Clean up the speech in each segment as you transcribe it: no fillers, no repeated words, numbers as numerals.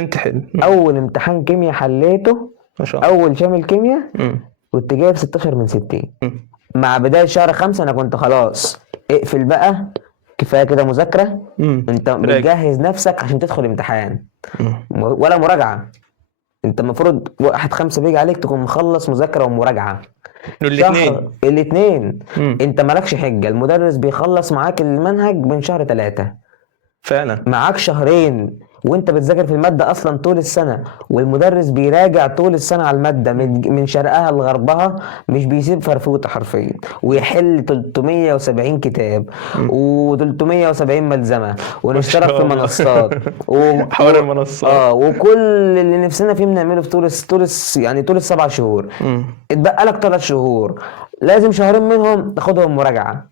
امتحن. اول امتحان كيمياء حليته، ما شاء الله. اول شامل كيمياء، كنت جايب 16 من 60. مع بداية شهر 5 انا كنت خلاص اقفل بقى، كفاية كده مذاكرة. انت راجع. بتجهز نفسك عشان تدخل امتحان ولا مراجعة. انت المفروض 1/5 بيجي عليك تكون مخلص مذاكرة ومراجعة. الاثنين. انت مالكش حجة، المدرس بيخلص معاك المنهج من شهر 3. فعلا. معاك شهرين وانت بتذاكر في المادة اصلا طول السنة، والمدرس بيراجع طول السنة على المادة من شرقها لغربها، مش بيسيب فرفوطة حرفيا، ويحل 370 كتاب و370 ملزمة، ونشترك في منصات حوار المنصات. وكل اللي نفسنا فيه بنعمله في يعني طول ال7 شهور. اتبقى لك 3 شهور، لازم شهرين منهم تاخدهم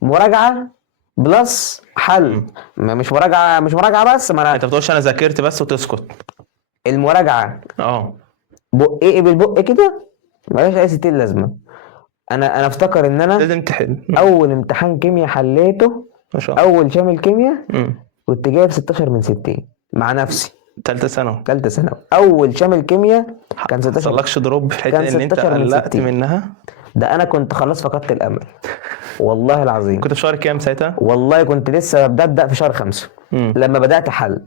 مراجعة بلس حل. مش مراجعه بس، ما انت بتقولش انا ذاكرت بس وتسكت. المراجعه بق ايه بالبق كده، ملهاش اي 60 لازمه. انا افتكر ان انا لازم تحل. اول امتحان كيمياء حليته، ما شاء الله. اول شامل كيمياء، كنت جايب 16 من 60 مع نفسي. ثالثه ثانوي. اول شامل كيمياء كان 16. حصلكش دروب في حته ان انت قلقت منها؟ ده انا كنت خلاص فقدت الامل والله العظيم. كنت في شهر كام ساعتها؟ والله كنت لسه ببدأ في شهر 5 لما بدأت حل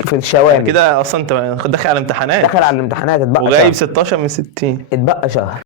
في الشوامل. يعني كده اصلا انت داخل على الامتحانات. اتبقى وجايب 16 من 60. اتبقى شهر.